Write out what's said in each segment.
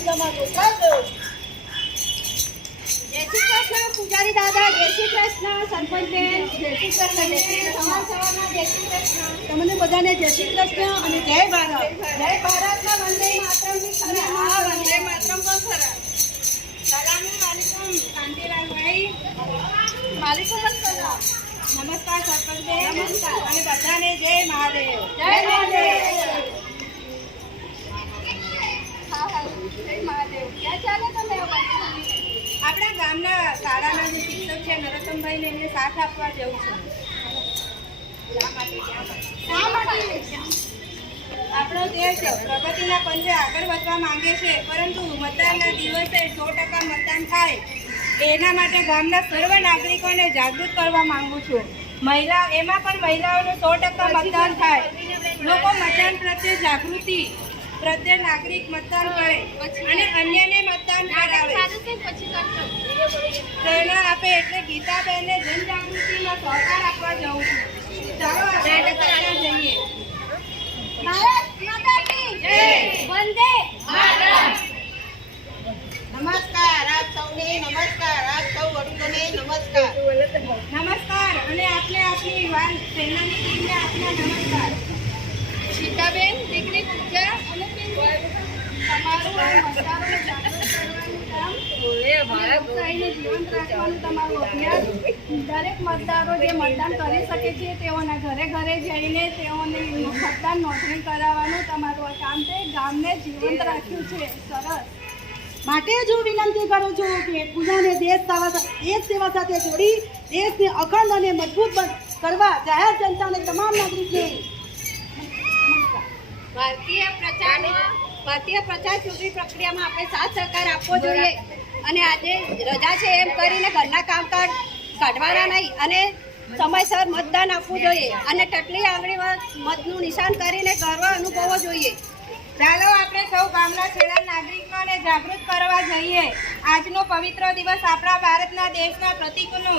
શ્રી કૃષ્ણ પૂજારી દાદા, જય શ્રી કૃષ્ણ સરપંચ બેન, જય શ્રી કૃષ્ણ, જય શ્રી સવાર સવારમાં જય શ્રી કૃષ્ણ. તમને બધાને જય શ્રી કૃષ્ણ અને જય ભારત. જય ભારતના વંદે માતરમની ખરા. હા, વંદે માતરમ પણ ખરા. સલામી વાલેકુમ કાંતિલાલભાઈ, વાલેકુમ અસલામ. નમસ્કાર સરપંચ બેન, નમસ્કાર અને બધાને જય મહાદેવ. જય મહાદેવ. હા હા, જય મહાદેવ. ક્યાં ચાલે તમે? આપણા ગામના શાળાના જે શિક્ષક છે નરોત્તમભાઈને એમને સાથ આપવા જવું છે. આપણો દેશ પ્રગતિના પંથે આગળ વધવા માંગે છે, પરંતુ મતદાનના દિવસે 100% મતદાન થાય એના માટે ગામના સર્વ નાગરિકોને જાગૃત કરવા માંગુ છું. એમાં પણ મહિલાઓનું 100% મતદાન થાય. લોકો મતદાન પ્રત્યે જાગૃતિ પ્રત્યે નાગરિક મતદાન કરે અને અન્યને મતદાન કરાવે, પ્રેરણા આપે. એટલે ગીતાબેનને જનજાગૃતિમાં સહકાર આપવા જવું છું. ચાલો આપણે જઈએ. ભારત માતા કી જય. વંદે માતરમ. નમસ્કાર આપ સૌને, નમસ્કાર આપ સૌ વડીલોને નમસ્કાર. નમસ્કાર અને આપણે આપણી યુવાન સેનાની ટીમને આપના નમસ્કાર. સીતાબેન, દીકરી પૂજા અને તમારું મતદારોને જાગૃત કરવાનું કામ, લોકશાહીને જીવંત રાખવાનું તમારું અભિયાન. દરેક મતદારો જે મતદાન કરી શકે છે તેઓના ઘરે ઘરે જઈને તેઓને મતદાન નોંધણી કરાવવાનું તમારું કામ છે. ગામને જીવંત રાખ્યું છે. સરસ. માટે જ હું વિનંતી કરું છું કે પૂજાને દેશ સેવા સાથે જોડી દેશને અખંડ અને મજબૂત કરવા જાહેર જનતાને તમામ નાગરિકને ભારતીય પ્રચાર ચૂંટણી પ્રક્રિયામાં આપણે સાથ સહકાર આપવો જોઈએ. અને આજે રજા છે એમ કરીને ઘરના કામકાજ કાઢવાના નહીં અને સમયસર મતદાન આપવું જોઈએ અને ટટલી આંગળીમાં મતનું નિશાન કરીને ગર્વ અનુભવવો જોઈએ. ચાલો આપણે સૌ ગામના છેડા નાગરિકોને જાગૃત કરવા જઈએ. આજનો પવિત્ર દિવસ આપણા ભારતના દેશના પ્રતિકનો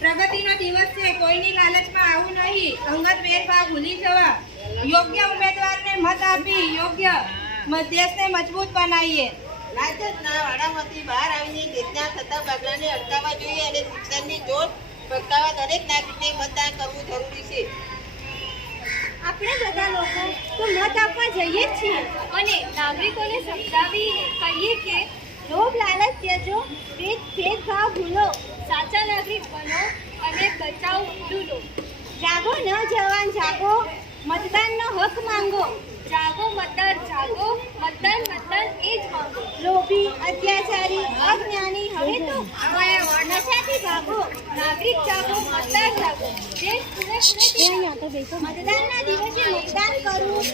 પ્રગતિનો દિવસ છે. કોઈની લાલચમાં આવું નહીં. અંગત ભેદભાવ ભૂલી જવા, યોગ્ય ઉમેદવારને મત આપી યોગ્ય દેશને મજબૂત બનાવીએ. રાજ્યના વાડામાંથી બહાર આવીને દેશના થતા ભાગલાને અટકાવવા જોઈએ અને શિક્ષણની જોત પ્રગટાવવા દરેક નાગરિકે મતદાન કરવું જરૂરી છે. આપણે બધા લોકો તો મત આપવા જઈએ જ છીએ અને નાગરિકોને સમજાવી કહીએ કે લોભ લાલચ ત્યજો, ભેદભાવ ભૂલો, સાચા નાગરિક બનો અને બચાવ ભૂલો. જાગો ન જવાન જાગો, મતદાનનો હક માંગો. જાગો મતદાર જાગો, મતદાન એ જ માંગો. લોભી, અત્યાચારી, અજ્ઞાની હવે તો નશાથી ભાગો. નાગરિક જાગો, મતદાર જાગો. મતદાનના દિવસે મતદાન કરવું,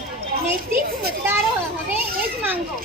નૈતિક મતદારો હવે એ જ માંગો.